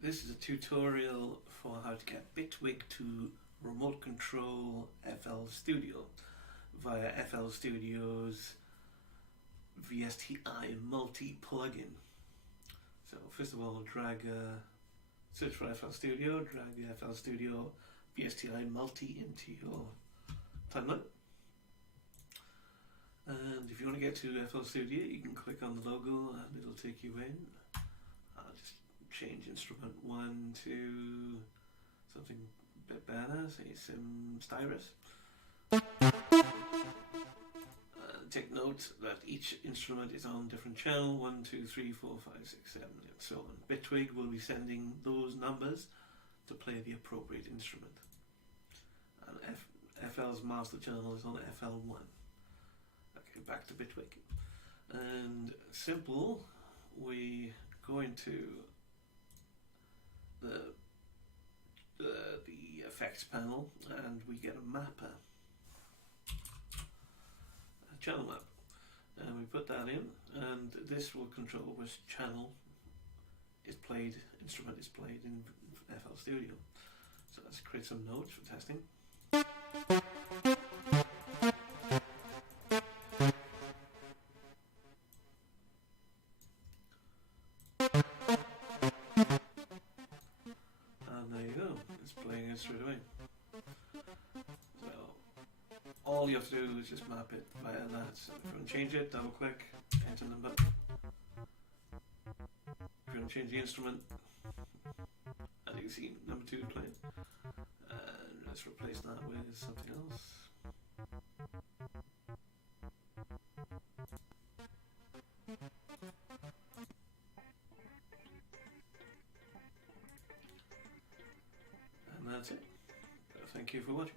This is a tutorial for how to get BitWig to remote control FL Studio via FL Studio's VSTI multi plugin. So first of all, search for FL Studio, drag the FL Studio VSTI multi into your timeline. And if you want to get to FL Studio, you can click on the logo and it'll take you in. I'll just change instrument 1 to something a bit better, say some styrus. Take note that each instrument is on different channel, 1, 2, 3, 4, 5, 6, 7, and so on. BitWig will be sending those numbers to play the appropriate instrument. And FL's master channel is on FL1. Okay, back to BitWig. And simple, we go into the effects panel and we get a mapper. Channel map, and we put that in, and this will control which channel instrument is played in FL Studio. So let's create some notes for testing. And there you go, it's playing it straight away. All you have to do is just map it via that. So if you want to change it, double click, enter number. If you want to change the instrument, as you can see, number 2 playing. And let's replace that with something else. And that's it. Thank you for watching.